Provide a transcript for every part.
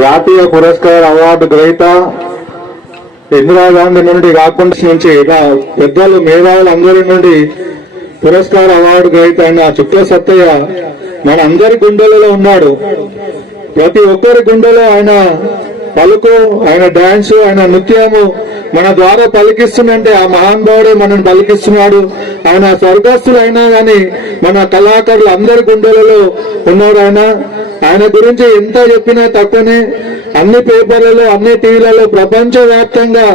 జాతీయ పురస్కార అవార్డు గ్రహీత ఇందిరాగాంధీ నుండి కాకుండా నుంచి పెద్దలు మేధావులు అందరి నుండి పురస్కార అవార్డు గ్రహీత అయిన చుట్టే సత్తయ్య మన అందరి గుండెలలో ఉన్నాడు. ప్రతి ఒక్కరి గుండెలో ఆయన పలుకు ఆయన డాన్సు ఆయన నృత్యము మన ద్వారా పలికిస్తుందంటే ఆ మహానుభావుడే మనల్ని పలికిస్తున్నాడు. ఆయన స్వర్గస్థులైనా కానీ మన కళాకారులు అందరి గుండెలలో ఉన్నాడు ఆయన ఆయన గురించి ఎంత చెప్పినా తక్కువనే. అన్ని పేపర్లలో అన్ని టీవీలలో ప్రపంచ వ్యాప్తంగా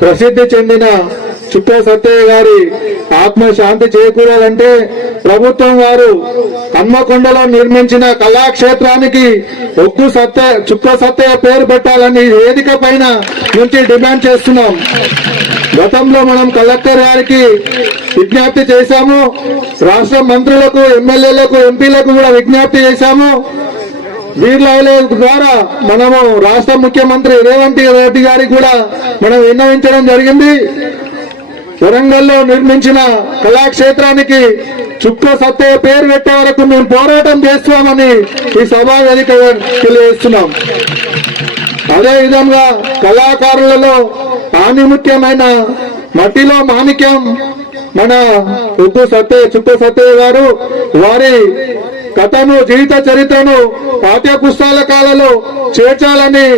ప్రసిద్ధి చెందిన చుక్క సత్తయ్య గారి ఆత్మశాంతి చేకూరాలంటే ప్రభుత్వం వారు హన్మకొండలో నిర్మించిన కళాక్షేత్రానికి ఒగ్గు సత్య చుక్క సత్తయ్య పేరు పెట్టాలని వేదిక పైన నుంచి డిమాండ్ చేస్తున్నాం. గతంలో మనం కలెక్టర్ గారికి విజ్ఞప్తి చేశాము. రాష్ట్ర మంత్రులకు ఎమ్మెల్యేలకు ఎంపీలకు కూడా విజ్ఞప్తి చేశాము. వీర్లాయల ద్వారా మనము రాష్ట్ర ముఖ్యమంత్రి రేవంత్ రెడ్డి గారికి కూడా మనం విన్నవించడం జరిగింది. వరంగల్లో నిర్మించిన కళాక్షేత్రానికి చుక్క సత్తయ్య పేరు పెట్టే వరకు మేము పోరాటం చేస్తామని ఈ సభా వేదిక తెలియజేస్తున్నాం. అదేవిధంగా కళాకారులలో ఆనిముఖ్యమైన మట్టిలో మాణిక్యం మన ఉప్పు సత్య చుక్క సత్తయ్య గారు వారి కథను జీవిత చరిత్రను పాఠ్య పుస్తకాలలో చేర్చాలని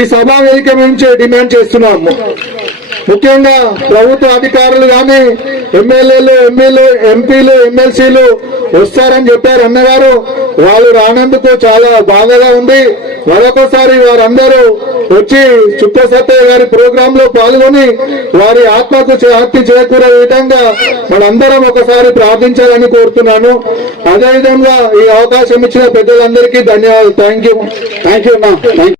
ఈ సభా వేదిక నుంచి డిమాండ్ చేస్తున్నాము. ముఖ్యంగా ప్రభుత్వ అధికారులు కానీ ఎమ్మెల్యేలు ఎంపీలు ఎంపీలు ఎమ్మెల్సీలు వస్తారని చెప్పారు అన్నగారు. వాళ్ళు రానందుకు చాలా బాధగా ఉంది. మరొకసారి వారందరూ వచ్చి చుక్కసత్తయ్య గారి ప్రోగ్రామ్లో పాల్గొని వారి ఆత్మకు హత్య చేకూరే విధంగా మనందరం ఒకసారి ప్రార్థించాలని కోరుతున్నాను. అదేవిధంగా ఈ అవకాశం ఇచ్చిన పెద్దలందరికీ ధన్యవాదాలు. Thank you thank you